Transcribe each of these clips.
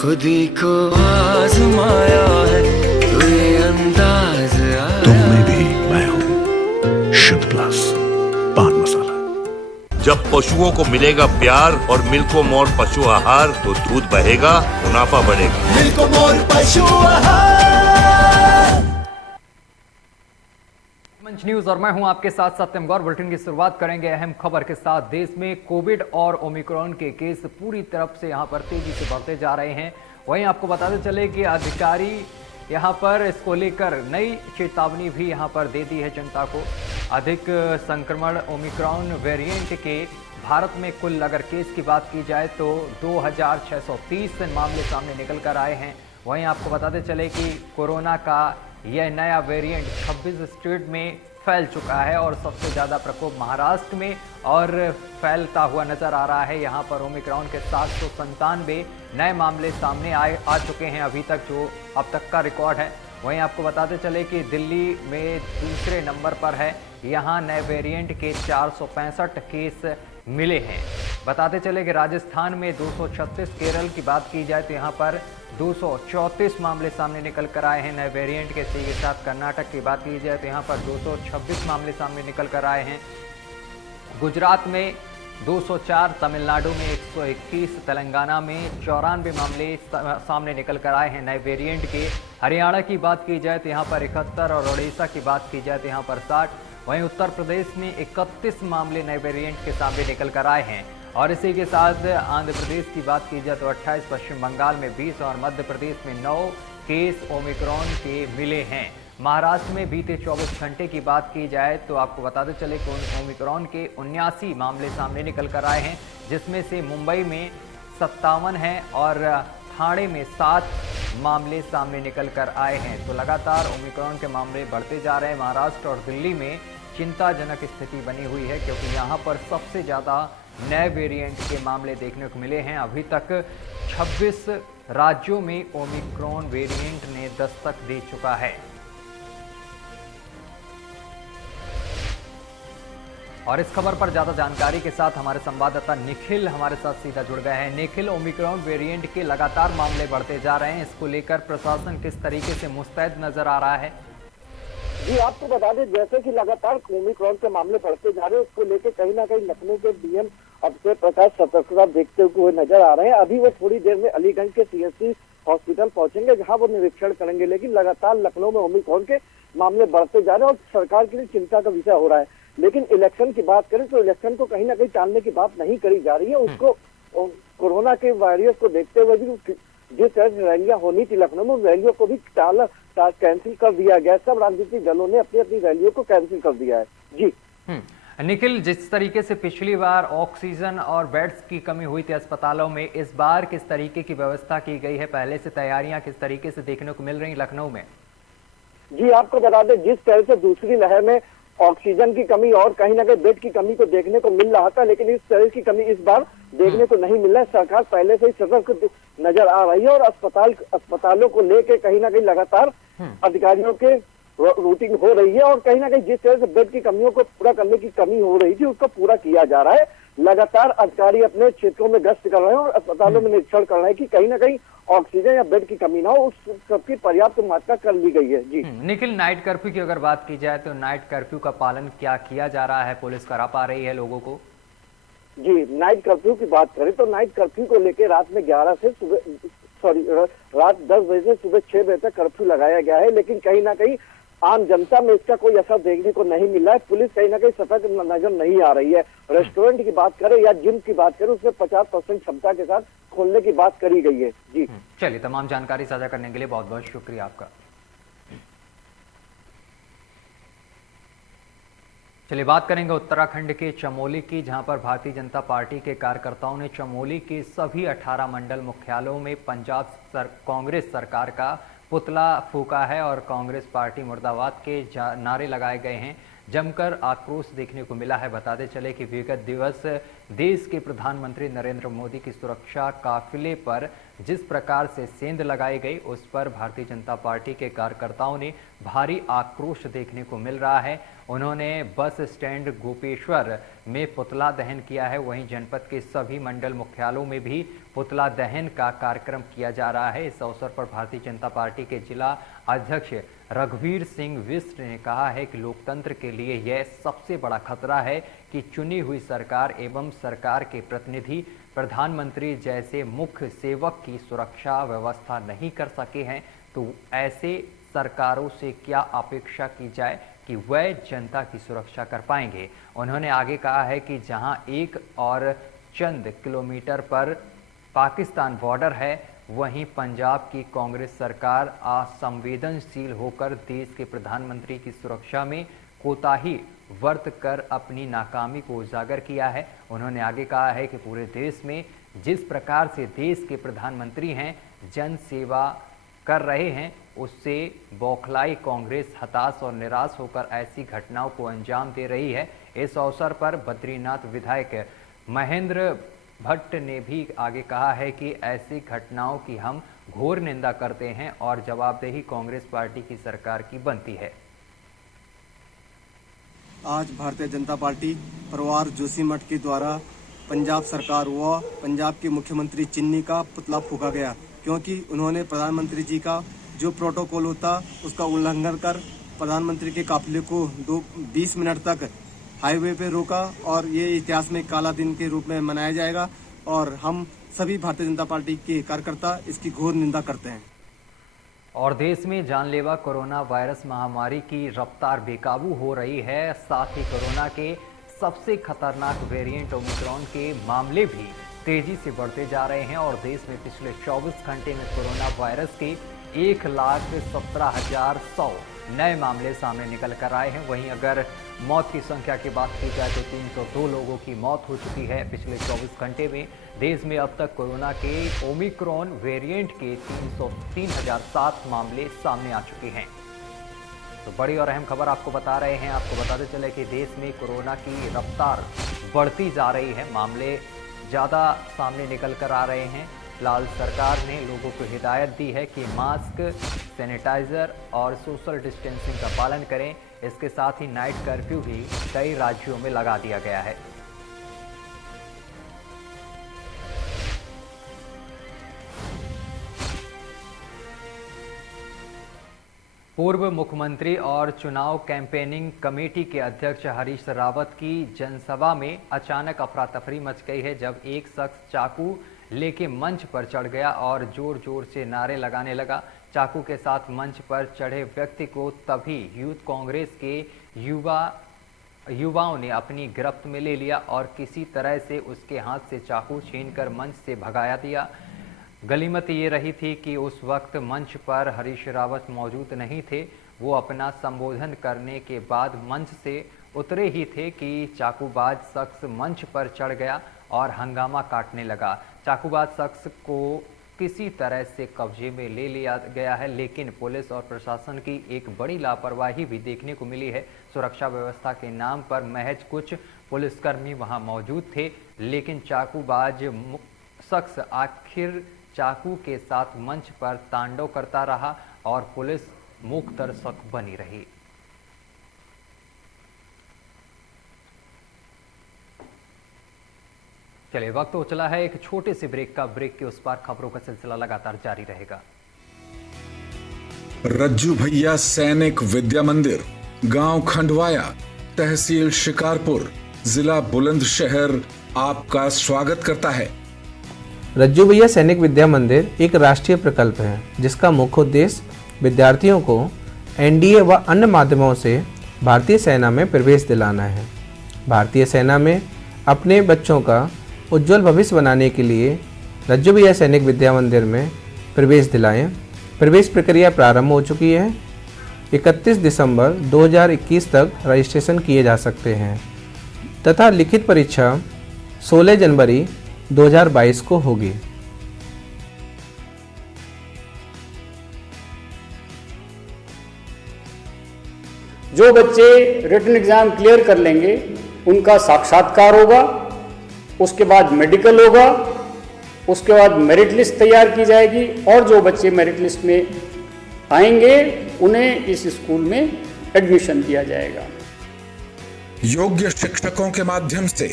खुदी को आजमाया है तो ये अंदाज आया। तुम में भी मैं हूं, शुद्ध प्लस पान मसाला। जब पशुओं को मिलेगा प्यार और मिल्को मोर पशु आहार तो दूध बहेगा, मुनाफा बढ़ेगा। मिल्को मोर पशु आहार। मंच न्यूज और मैं हूं आपके साथ सत्यम गौर। बुलेटिन की शुरुआत करेंगे अहम खबर के साथ। देश में कोविड और ओमिक्रॉन के केस पूरी तरफ से यहां पर तेजी से बढ़ते जा रहे हैं। वहीं आपको बताते चले कि अधिकारी यहां पर इसको लेकर नई चेतावनी भी यहां पर दे दी है जनता को। अधिक संक्रमण ओमिक्रॉन वेरिएंट के भारत में कुल अगर केस की बात की जाए तो 2630 मामले सामने निकल कर आए हैं। वहीं आपको बताते चले कि कोरोना का यह नया वेरिएंट 26 स्टेट में फैल चुका है और सबसे ज़्यादा प्रकोप महाराष्ट्र में और फैलता हुआ नजर आ रहा है। यहाँ पर ओमिक्रॉन के 797 नए मामले सामने आ चुके हैं अभी तक, जो अब तक का रिकॉर्ड है। वहीं आपको बताते चले कि दिल्ली में दूसरे नंबर पर है। यहाँ नए वेरिएंट के 465 केस मिले हैं। बताते चले कि राजस्थान में 236, केरल की बात की जाए तो यहाँ पर 234 मामले सामने निकल कर आए हैं नए वेरिएंट के। इसी के साथ कर्नाटक की बात की जाए तो यहाँ पर 226 मामले सामने निकल कर आए हैं। गुजरात में 204, तमिलनाडु में 121, तेलंगाना में 94 मामले सामने निकल कर आए हैं नए वेरिएंट के। हरियाणा की बात की जाए तो यहाँ पर 71 और ओडिशा की बात की जाए तो यहाँ पर 60। वहीं उत्तर प्रदेश में 31 मामले नए वेरिएंट के सामने निकल कर आए हैं। और इसी के साथ आंध्र प्रदेश की बात की जाए तो 28, पश्चिम बंगाल में 20 और मध्य प्रदेश में 9 केस ओमिक्रॉन के मिले हैं। महाराष्ट्र में बीते 24 घंटे की बात की जाए तो आपको बताते चले कि ओमिक्रॉन के 79 मामले सामने निकल कर आए हैं, जिसमें से मुंबई में 57 हैं और ठाणे में 7 मामले सामने निकल कर आए हैं। तो लगातार ओमिक्रॉन के मामले बढ़ते जा रहे हैं। महाराष्ट्र और दिल्ली में चिंताजनक स्थिति बनी हुई है क्योंकि यहाँ पर सबसे ज़्यादा नए वेरिएंट के मामले देखने को मिले हैं। अभी तक 26 राज्यों में ओमिक्रॉन वेरिएंट ने दस्तक दे चुका है। और इस खबर पर ज्यादा जानकारी के साथ हमारे संवाददाता निखिल हमारे साथ सीधा जुड़ गए हैं। निखिल, ओमिक्रॉन वेरिएंट के लगातार मामले बढ़ते जा रहे हैं, इसको लेकर प्रशासन किस तरीके से मुस्तैद नजर आ रहा है? जी, आपको बता दें जैसे कि लगातार ओमिक्रॉन के मामले बढ़ते जा रहे हैं, उसको लेकर कहीं ना कहीं लखनऊ के डीएम अक्षय प्रकाश सतर्कता देखते हुए नजर आ रहे हैं। अभी वो थोड़ी देर में अलीगंज के सीएससी हॉस्पिटल पहुंचेंगे, जहां वो निरीक्षण करेंगे। लेकिन लगातार लखनऊ में ओमिक्रॉन के मामले बढ़ते जा रहे हैं और सरकार के लिए चिंता का विषय हो रहा है। लेकिन इलेक्शन की बात करें तो इलेक्शन को कहीं ना कहीं टालने की बात नहीं करी जा रही है। उसको कोरोना के वायरस को देखते हुए भी जिस तरह से रैलियां होनी थी लखनऊ में, रैलियों को भी कैंसिल कर दिया गया। सब राजनीतिक दलों ने अपनी अपनी रैलियों को कैंसिल कर दिया है। जी निखिल, जिस तरीके से पिछली बार ऑक्सीजन और बेड्स की कमी हुई थी अस्पतालों में, इस बार किस तरीके की व्यवस्था की गई है? पहले से तैयारियां किस तरीके से देखने को मिल रही लखनऊ में? जी, आपको बता दें जिस तरह से दूसरी लहर में ऑक्सीजन की कमी और कहीं ना कहीं बेड की कमी को देखने को मिल रहा था, लेकिन इस तरह की कमी इस बार देखने को नहीं मिल रहा है। सरकार पहले से ही सतर्क नजर आ रही है और अस्पतालों को लेकर कहीं ना कहीं लगातार अधिकारियों के रूटिंग हो रही है और कहीं ना कहीं जिस तरह से बेड की कमियों को पूरा करने की कमी हो रही थी उसको पूरा किया जा रहा है। लगातार अधिकारी अपने क्षेत्रों में गश्त कर रहे हैं और अस्पतालों में निरीक्षण कर रहे हैं कि कहीं ना कहीं ऑक्सीजन या बेड की कमी ना हो, उस सबकी पर्याप्त मात्रा कर ली गई है। जी निखिल, नाइट कर्फ्यू की अगर बात की जाए तो नाइट कर्फ्यू का पालन क्या किया जा रहा है? पुलिस करा पा रही है लोगों को? जी, नाइट कर्फ्यू की बात करें तो नाइट कर्फ्यू को लेकर रात 10 बजे से सुबह 6 बजे तक कर्फ्यू लगाया गया है। लेकिन कहीं ना कहीं आम जनता में इसका कोई असर देखने को नहीं मिला है। पुलिस कहीं ना कहीं सतर्क नजर नहीं आ रही है। रेस्टोरेंट की बात करें या जिम की बात करें, उसमें 50% क्षमता के साथ खोलने की बात करी गई है। जी चलिए, तमाम जानकारी साझा करने के लिए बहुत बहुत शुक्रिया आपका। चलिए बात करेंगे उत्तराखंड के चमोली की, जहां पर भारतीय जनता पार्टी के कार्यकर्ताओं ने चमोली के सभी 18 मंडल मुख्यालयों में पंजाब कांग्रेस सरकार का पुतला फूका है और कांग्रेस पार्टी मुर्दाबाद के नारे लगाए गए हैं। जमकर आक्रोश देखने को मिला है। बताते चले कि विगत दिवस देश के प्रधानमंत्री नरेंद्र मोदी की सुरक्षा काफिले पर जिस प्रकार से सेंध लगाई गई, उस पर भारतीय जनता पार्टी के कार्यकर्ताओं ने भारी आक्रोश देखने को मिल रहा है। उन्होंने बस स्टैंड गोपेश्वर में पुतला दहन किया है। वहीं जनपद के सभी मंडल मुख्यालयों में भी पुतला दहन का कार्यक्रम किया जा रहा है। इस अवसर पर भारतीय जनता पार्टी के जिला अध्यक्ष रघुवीर सिंह बिष्ट ने कहा है कि लोकतंत्र के लिए यह सबसे बड़ा खतरा है कि चुनी हुई सरकार एवं सरकार के प्रतिनिधि प्रधानमंत्री जैसे मुख्य सेवक की सुरक्षा व्यवस्था नहीं कर सके हैं, तो ऐसे सरकारों से क्या अपेक्षा की जाए कि वह जनता की सुरक्षा कर पाएंगे। उन्होंने आगे कहा है कि जहां एक और चंद किलोमीटर पर पाकिस्तान बॉर्डर है, वहीं पंजाब की कांग्रेस सरकार असंवेदनशील होकर देश के प्रधानमंत्री की सुरक्षा में कोताही वर्त कर अपनी नाकामी को उजागर किया है। उन्होंने आगे कहा है कि पूरे देश में जिस प्रकार से देश के प्रधानमंत्री हैं जन सेवा कर रहे हैं, उससे बौखलाई कांग्रेस हताश और निराश होकर ऐसी घटनाओं को अंजाम दे रही है। इस अवसर पर बद्रीनाथ विधायक महेंद्र भट्ट ने भी आगे कहा है कि ऐसी घटनाओं की हम घोर निंदा करते हैं और जवाबदेही कांग्रेस पार्टी की सरकार की बनती है। आज भारतीय जनता पार्टी परिवार जोशीमठ के द्वारा पंजाब सरकार व पंजाब के मुख्यमंत्री चिन्नी का पुतला फूंका गया, क्योंकि उन्होंने प्रधानमंत्री जी का जो प्रोटोकॉल होता उसका उल्लंघन कर प्रधानमंत्री के काफिले को 20 मिनट तक हाईवे पे रोका और ये इतिहास में काला दिन के रूप में मनाया जाएगा और हम सभी भारतीय जनता पार्टी के कार्यकर्ता इसकी घोर निंदा करते हैं। और देश में जानलेवा कोरोना वायरस महामारी की रफ्तार बेकाबू हो रही है। साथ ही कोरोना के सबसे खतरनाक वेरिएंट ओमिक्रॉन के मामले भी तेजी से बढ़ते जा रहे हैं और देश में पिछले 24 घंटे में कोरोना वायरस के 1,17,100 नए मामले सामने निकल कर आए हैं। वहीं अगर मौत की संख्या की बात की जाए तो 302 लोगों की मौत हो चुकी है। पिछले 24 घंटे में देश में अब तक कोरोना के ओमिक्रॉन वेरिएंट के 3,007 मामले सामने आ चुके हैं। तो बड़ी और अहम खबर आपको बता रहे हैं। आपको बताते चले कि देश में कोरोना की रफ्तार बढ़ती जा रही है, मामले ज़्यादा सामने निकल कर आ रहे हैं। फिलहाल सरकार ने लोगों को हिदायत दी है कि मास्क, सैनिटाइजर और सोशल डिस्टेंसिंग का पालन करें। इसके साथ ही नाइट कर्फ्यू भी कई राज्यों में लगा दिया गया है। पूर्व मुख्यमंत्री और चुनाव कैंपेनिंग कमेटी के अध्यक्ष हरीश रावत की जनसभा में अचानक अफरा तफरी मच गई है, जब एक शख्स चाकू लेके मंच पर चढ़ गया और जोर जोर से नारे लगाने लगा। चाकू के साथ मंच पर चढ़े व्यक्ति को तभी यूथ कांग्रेस के युवाओं ने अपनी गिरफ्त में ले लिया और किसी तरह से उसके हाथ से चाकू छीनकर मंच से भगाया दिया। गलीमत ये रही थी कि उस वक्त मंच पर हरीश रावत मौजूद नहीं थे। वो अपना संबोधन करने के बाद मंच से उतरे ही थे कि चाकूबाज शख्स मंच पर चढ़ गया और हंगामा काटने लगा। चाकूबाज शख्स को किसी तरह से कब्जे में ले लिया गया है, लेकिन पुलिस और प्रशासन की एक बड़ी लापरवाही भी देखने को मिली है। सुरक्षा व्यवस्था के नाम पर महज कुछ पुलिसकर्मी वहां मौजूद थे, लेकिन चाकूबाज शख्स आखिर चाकू के साथ मंच पर तांडव करता रहा और पुलिस मूक दर्शक बनी रही। चलिए, वक्त हो चला है एक छोटे से ब्रेक का। ब्रेक के उस पार खबरों का सिलसिला लगातार जारी रहेगा। रज्जू भैया सैनिक विद्या मंदिर, गांव खंडवाया, तहसील शिकारपुर, जिला बुलंदशहर आपका स्वागत करता है। रज्जू भैया सैनिक विद्या मंदिर एक राष्ट्रीय प्रकल्प है जिसका मुख्य उद्देश्य विद्यार्थियों को एनडीए व अन्य माध्यमों से भारतीय सेना में प्रवेश दिलाना है। भारतीय सेना में अपने बच्चों का उज्जवल भविष्य बनाने के लिए रज्जू भैया सैनिक विद्या मंदिर में प्रवेश दिलाएं। प्रवेश प्रक्रिया प्रारंभ हो चुकी है। 31 दिसंबर 2021 तक रजिस्ट्रेशन किए जा सकते हैं तथा लिखित परीक्षा 16 जनवरी 2022 को होगी। जो बच्चे रिटन एग्जाम क्लियर कर लेंगे उनका साक्षात्कार होगा, उसके बाद मेडिकल होगा, उसके बाद मेरिट लिस्ट तैयार की जाएगी और जो बच्चे मेरिट लिस्ट में आएंगे उन्हें इस स्कूल में एडमिशन दिया जाएगा। योग्य शिक्षकों के माध्यम से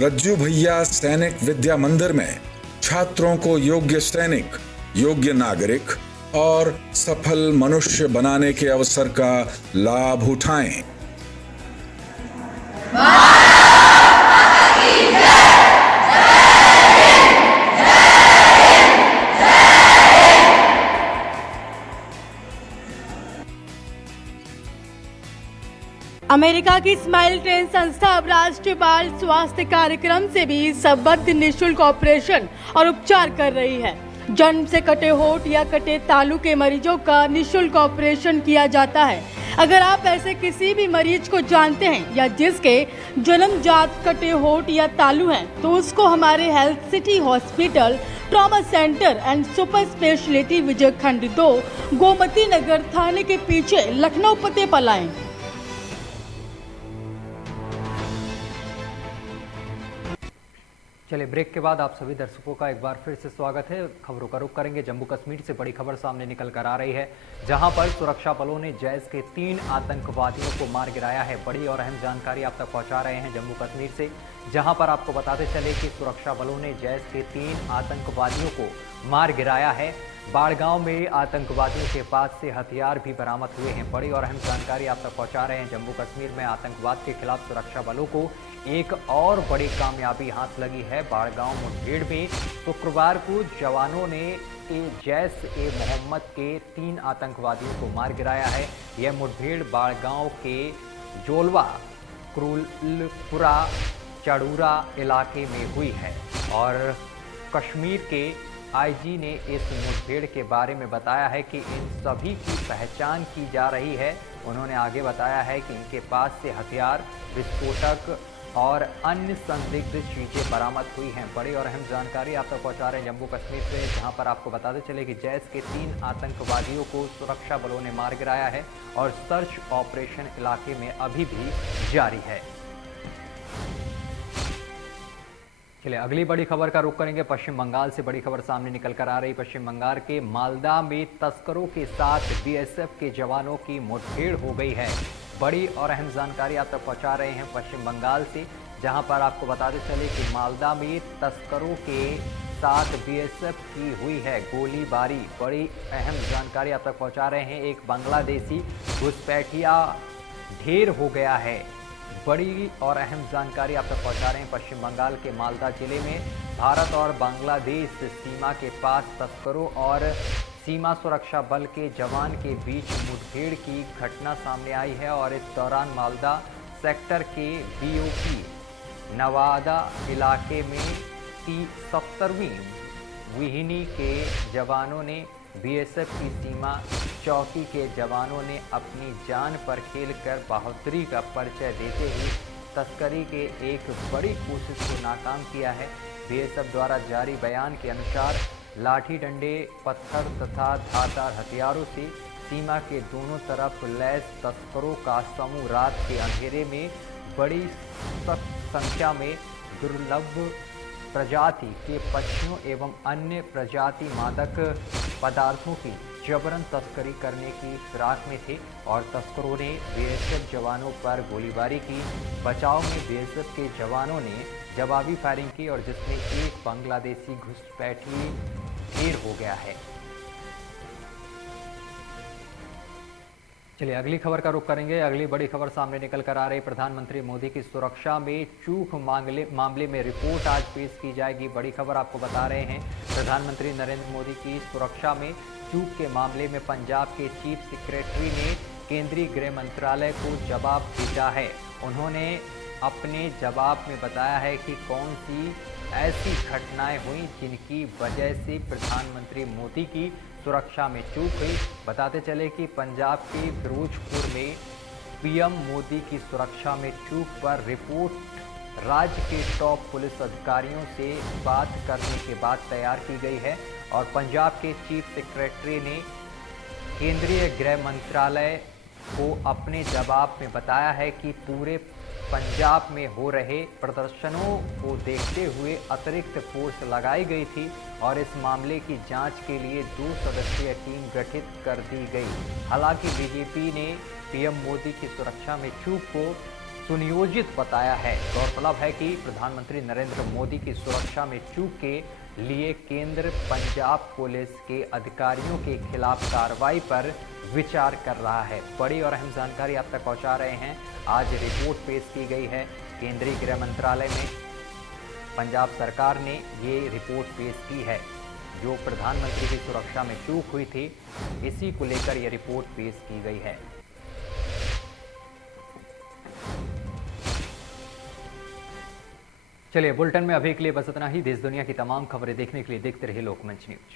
रज्जू भैया सैनिक विद्या मंदिर में छात्रों को योग्य सैनिक, योग्य नागरिक और सफल मनुष्य बनाने के अवसर का लाभ उठाएं। अमेरिका की स्माइल ट्रेन संस्था अब राष्ट्रीय बाल स्वास्थ्य कार्यक्रम से भी संबद्ध निःशुल्क ऑपरेशन और उपचार कर रही है। जन्म से कटे होठ या कटे तालू के मरीजों का निःशुल्क ऑपरेशन किया जाता है। अगर आप ऐसे किसी भी मरीज को जानते हैं या जिसके जन्मजात कटे होठ या तालू हैं, तो उसको हमारे health city hospital trauma centre and super speciality Vijay Khand 2 Gomti Nagar थाने के पीछे लखनऊ पते पर लाएं। चलिए, ब्रेक के बाद आप सभी दर्शकों का एक बार फिर से स्वागत है। खबरों का रुख करेंगे। जम्मू कश्मीर से बड़ी खबर सामने निकल कर आ रही है, जहां पर सुरक्षा बलों ने जैश के 3 आतंकवादियों को मार गिराया है। बड़ी और अहम जानकारी आप तक पहुंचा रहे हैं जम्मू कश्मीर से, जहां पर आपको बताते चले कि सुरक्षा बलों ने जैश के 3 आतंकवादियों को मार गिराया है। बाड़गांव में आतंकवादियों के पास से हथियार भी बरामद हुए हैं। बड़ी और अहम जानकारी आप तक पहुंचा रहे हैं। जम्मू कश्मीर में आतंकवाद के खिलाफ सुरक्षा बलों को एक और बड़ी कामयाबी हाथ लगी है। बाड़गांव मुठभेड़ में शुक्रवार को जवानों ने जैश-ए-मोहम्मद के 3 आतंकवादियों को मार गिराया है। यह मुठभेड़ बाड़गांव के जोलवा कुरुलपुरा चड़ूरा इलाके में हुई है और कश्मीर के आईजी ने इस मुठभेड़ के बारे में बताया है कि इन सभी की पहचान की जा रही है। उन्होंने आगे बताया है कि इनके पास से हथियार, विस्फोटक और अन्य संदिग्ध चीजें बरामद हुई हैं। बड़ी और अहम जानकारी आप तक पहुंचा रहे हैं जम्मू कश्मीर से, जहां पर आपको बताते चले कि जैश के 3 आतंकवादियों को सुरक्षा बलों ने मार गिराया है और सर्च ऑपरेशन इलाके में अभी भी जारी है। चलिए, अगली बड़ी खबर का रुख करेंगे। पश्चिम बंगाल से बड़ी खबर सामने निकल कर आ रही। पश्चिम बंगाल के मालदा में तस्करों के साथ बीएसएफ के जवानों की मुठभेड़ हो गई है। बड़ी और अहम जानकारी आप तक पहुंचा रहे हैं पश्चिम बंगाल से, जहां पर आपको बताते चले कि मालदा में तस्करों के साथ बीएसएफ की हुई है गोलीबारी। बड़ी अहम जानकारी आप तक पहुंचा रहे हैं। एक बांग्लादेशी घुसपैठिया ढेर हो गया है। बड़ी और अहम जानकारी आप तक पहुंचा रहे हैं पश्चिम बंगाल के मालदा जिले में भारत और बांग्लादेश सीमा के पास तस्करों और सीमा सुरक्षा बल के जवान के बीच मुठभेड़ की घटना सामने आई है और इस दौरान मालदा सेक्टर के बीओपी नवादा इलाके में 70वीं विहिनी के जवानों ने बीएसएफ की सीमा चौकी के जवानों ने अपनी जान पर खेलकर बहादुरी का परिचय देते हुए तस्करी के एक बड़ी कोशिश को नाकाम किया है। बीएसएफ द्वारा जारी बयान के अनुसार लाठी डंडे, पत्थर तथा धारदार हथियारों से सीमा के दोनों तरफ लैस तस्करों का समूह रात के अंधेरे में बड़ी संख्या में दुर्लभ प्रजाति के पक्षियों एवं अन्य प्रजाति मादक पदार्थों की जबरन तस्करी करने की फिराक में थे और तस्करों ने बीएसएफ जवानों पर गोलीबारी की। बचाव में बीएसएफ के जवानों ने जवाबी फायरिंग की और जिसमें एक बांग्लादेशी घुसपैठी ढेर हो गया है। चलिए, अगली खबर का रुख करेंगे। अगली बड़ी खबर सामने निकल कर आ रही। प्रधानमंत्री मोदी की सुरक्षा में चूक मामले में रिपोर्ट आज पेश की जाएगी। बड़ी खबर आपको बता रहे हैं। प्रधानमंत्री नरेंद्र मोदी की सुरक्षा में चूक के मामले में पंजाब के चीफ सेक्रेटरी ने केंद्रीय गृह मंत्रालय को जवाब भेजा है। उन्होंने अपने जवाब में बताया है कि कौन सी ऐसी घटनाएं हुई जिनकी वजह से प्रधानमंत्री मोदी की सुरक्षा में चूक हुई। बताते चले कि पंजाब के फिरोजपुर में पीएम मोदी की सुरक्षा में चूक पर रिपोर्ट राज्य के टॉप पुलिस अधिकारियों से बात करने के बाद तैयार की गई है और पंजाब के चीफ सेक्रेटरी ने केंद्रीय गृह मंत्रालय को अपने जवाब में बताया है कि पूरे पंजाब में हो रहे प्रदर्शनों को देखते हुए अतिरिक्त फोर्स लगाई गई थी और इस मामले की जांच के लिए 2 सदस्यीय टीम गठित कर दी गई। हालांकि बीजेपी ने पीएम मोदी की सुरक्षा में चूक को सुनियोजित बताया है। गौरतलब है कि प्रधानमंत्री नरेंद्र मोदी की सुरक्षा में चूक के लिए केंद्र पंजाब पुलिस के अधिकारियों के खिलाफ कार्रवाई पर विचार कर रहा है। बड़ी और अहम जानकारी आप तक पहुंचा रहे हैं। आज रिपोर्ट पेश की गई है केंद्रीय गृह मंत्रालय में। पंजाब सरकार ने ये रिपोर्ट पेश की है। जो प्रधानमंत्री की सुरक्षा में चूक हुई थी, इसी को लेकर यह रिपोर्ट पेश की गई है। चलिए, बुलेटिन में अभी के लिए बस इतना ही। देश दुनिया की तमाम खबरें देखने के लिए देखते रहिए लोकमंच न्यूज।